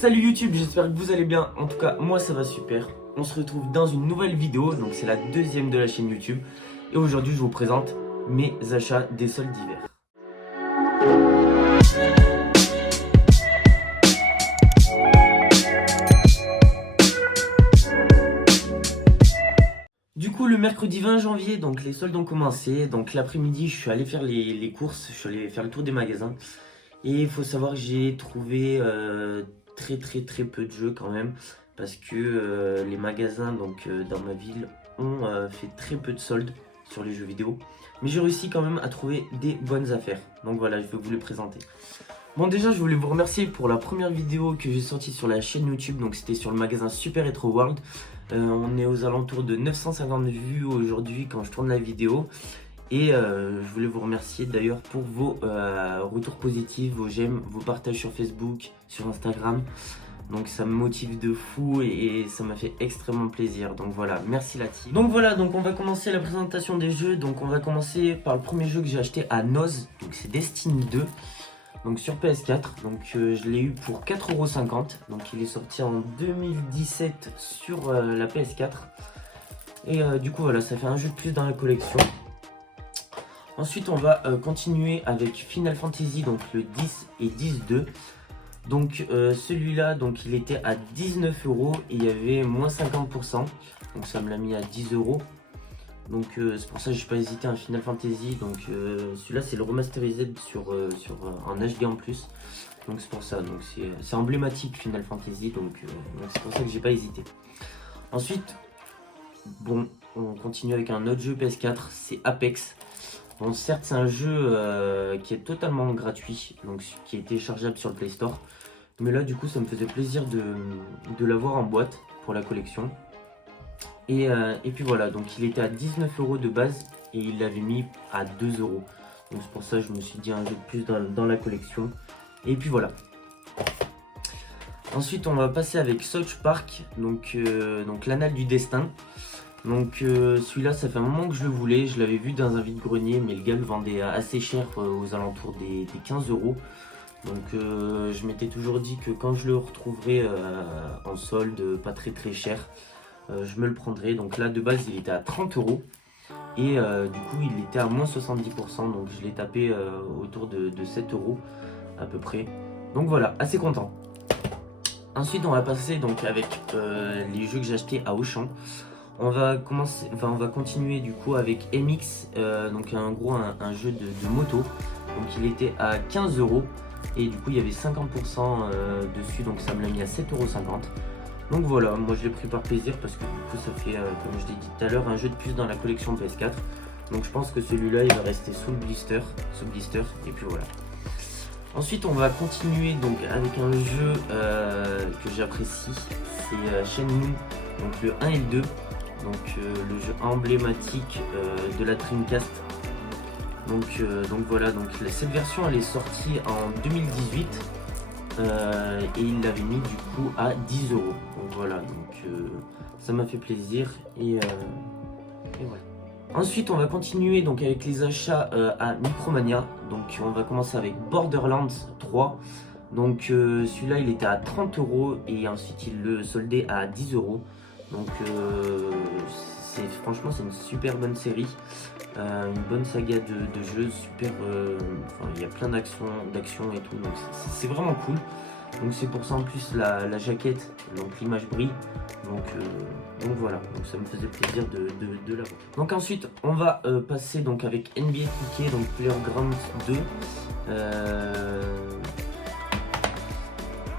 Salut YouTube, j'espère que vous allez bien. En tout cas, moi ça va super. On se retrouve dans une nouvelle vidéo, donc c'est la deuxième de la chaîne YouTube. Et aujourd'hui, je vous présente mes achats des soldes d'hiver. Du coup, le mercredi 20 janvier, donc les soldes ont commencé. Donc l'après-midi, je suis allé faire les courses, je suis allé faire le tour des magasins. Et il faut savoir que j'ai trouvé très peu de jeux quand même. Parce que les magasins dans ma ville ont fait très peu de soldes sur les jeux vidéo. Mais j'ai réussi quand même à trouver des bonnes affaires. Donc voilà, je vais vous les présenter. Bon, déjà, je voulais vous remercier pour la première vidéo que j'ai sortie sur la chaîne YouTube. Donc c'était sur le magasin Super Retro World. On est aux alentours de 950 vues aujourd'hui quand je tourne la vidéo. Et je voulais vous remercier d'ailleurs pour vos retours positifs, vos j'aime, vos partages sur Facebook, sur Instagram. Donc ça me motive de fou et ça m'a fait extrêmement plaisir. Donc voilà, merci la team. Donc voilà, donc on va commencer la présentation des jeux. Donc on va commencer par le premier jeu que j'ai acheté à Noz. Donc c'est Destiny 2. Donc sur PS4, donc je l'ai eu pour 4,50 €. Donc il est sorti en 2017 sur la PS4. Et du coup voilà, ça fait un jeu de plus dans la collection. Ensuite on va continuer avec Final Fantasy, donc le 10 et 10-2. Donc celui-là, donc il était à 19 € et il y avait moins 50%. Donc ça me l'a mis à 10 €. Donc c'est pour ça que j'ai pas hésité à un Final Fantasy. Donc celui-là c'est le remasterisé en HD en plus. Donc c'est pour ça. Donc c'est emblématique Final Fantasy. Donc c'est pour ça que j'ai pas hésité. Ensuite, bon, on continue avec un autre jeu PS4, c'est Apex. Bon, certes c'est un jeu qui est totalement gratuit, donc qui est téléchargeable sur le Play Store. Mais là du coup ça me faisait plaisir de l'avoir en boîte pour la collection. Et puis voilà, donc il était à 19 € de base et il l'avait mis à 2 €. Donc c'est pour ça que je me suis dit un jeu de plus dans la collection. Et puis voilà. Ensuite on va passer avec South Park, donc l'Anal du Destin. Donc celui-là ça fait un moment que je le voulais, je l'avais vu dans un vide-grenier mais le gars le vendait assez cher, aux alentours des 15 €. Donc je m'étais toujours dit que quand je le retrouverais en solde, pas très cher, je me le prendrais. Donc là de base il était à 30 € et du coup il était à moins 70%, donc je l'ai tapé autour de 7 € à peu près. Donc voilà, assez content. Ensuite on va passer donc avec les jeux que j'ai achetés à Auchan. On va continuer du coup avec MX, donc en gros un jeu de moto. Donc il était à 15 € et du coup il y avait 50% dessus, donc ça me l'a mis à 7,50 €. Donc voilà, moi je l'ai pris par plaisir parce que du coup ça fait, comme je l'ai dit tout à l'heure, un jeu de plus dans la collection PS4. Donc je pense que celui-là il va rester sous blister, et puis voilà. Ensuite on va continuer donc avec un jeu que j'apprécie, c'est Shenmue, donc le 1 et le 2. Donc le jeu emblématique de la Dreamcast. Donc voilà, donc cette version elle est sortie en 2018 et il l'avait mis du coup à 10 €. Donc voilà, donc ça m'a fait plaisir et voilà. Ensuite on va continuer donc avec les achats à Micromania. Donc on va commencer avec Borderlands 3. Donc celui-là il était à 30 € et ensuite il le soldait à 10 €. Donc franchement c'est une super bonne série, une bonne saga de jeux, super, il y a plein d'actions et tout, donc c'est vraiment cool. Donc c'est pour ça en plus la jaquette, donc l'image brille, donc voilà, donc ça me faisait plaisir de l'avoir. Donc ensuite on va passer donc avec NBA 2K, donc Playgrounds 2.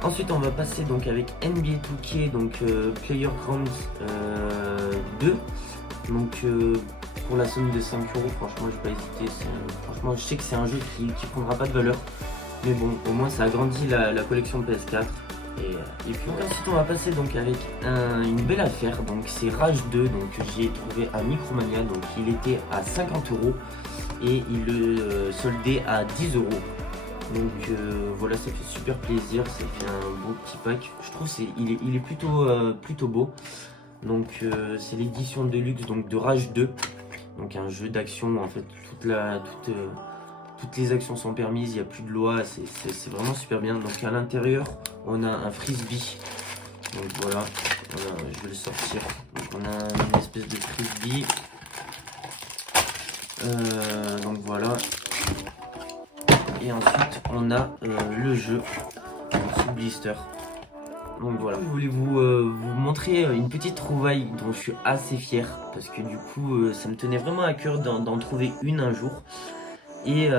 Ensuite on va passer donc avec NBA 2K, donc Playgrounds 2. Donc pour la somme de 5 €, franchement j'ai pas hésité. Franchement je sais que c'est un jeu qui prendra pas de valeur. Mais bon, au moins ça agrandit la collection PS4. Et puis ensuite on va passer donc avec une belle affaire. Donc c'est Rage 2, donc j'ai trouvé à Micromania. Donc il était à 50 € et il le soldait à 10 €. Donc voilà, ça fait super plaisir, ça fait un beau petit pack. Je trouve il est plutôt beau. Donc c'est l'édition de luxe donc de Rage 2. Donc un jeu d'action en fait, toutes les actions sont permises, il n'y a plus de loi, c'est vraiment super bien. Donc à l'intérieur, on a un frisbee. Donc voilà, je vais le sortir. Donc on a une espèce de frisbee. Donc voilà. Et ensuite, on a le jeu sous blister. Donc voilà, je voulais vous montrer une petite trouvaille dont je suis assez fier. Parce que du coup, ça me tenait vraiment à cœur d'en trouver une un jour. Et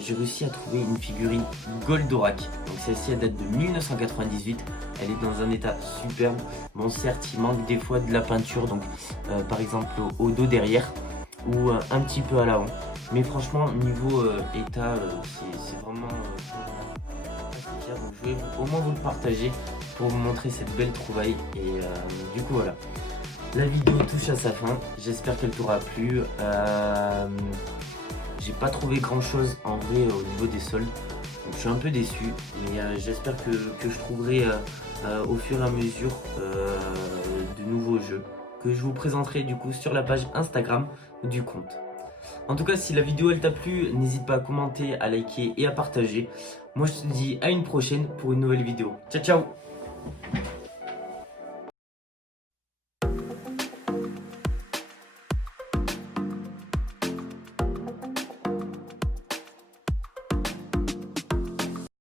j'ai réussi à trouver une figurine Goldorak. Donc celle-ci elle date de 1998. Elle est dans un état superbe. Bon certes il manque des fois de la peinture. Donc par exemple au dos derrière. Ou un petit peu à l'avant. Mais franchement niveau état c'est vraiment assez fier. Donc je vais au moins vous le partager pour vous montrer cette belle trouvaille. Et du coup voilà. La vidéo touche à sa fin. J'espère qu'elle t'aura plu. J'ai pas trouvé grand chose en vrai au niveau des soldes, donc je suis un peu déçu, mais j'espère que je trouverai au fur et à mesure de nouveaux jeux que je vous présenterai du coup sur la page Instagram du compte. En tout cas, si la vidéo elle t'a plu, n'hésite pas à commenter, à liker et à partager. Moi je te dis à une prochaine pour une nouvelle vidéo. Ciao ciao.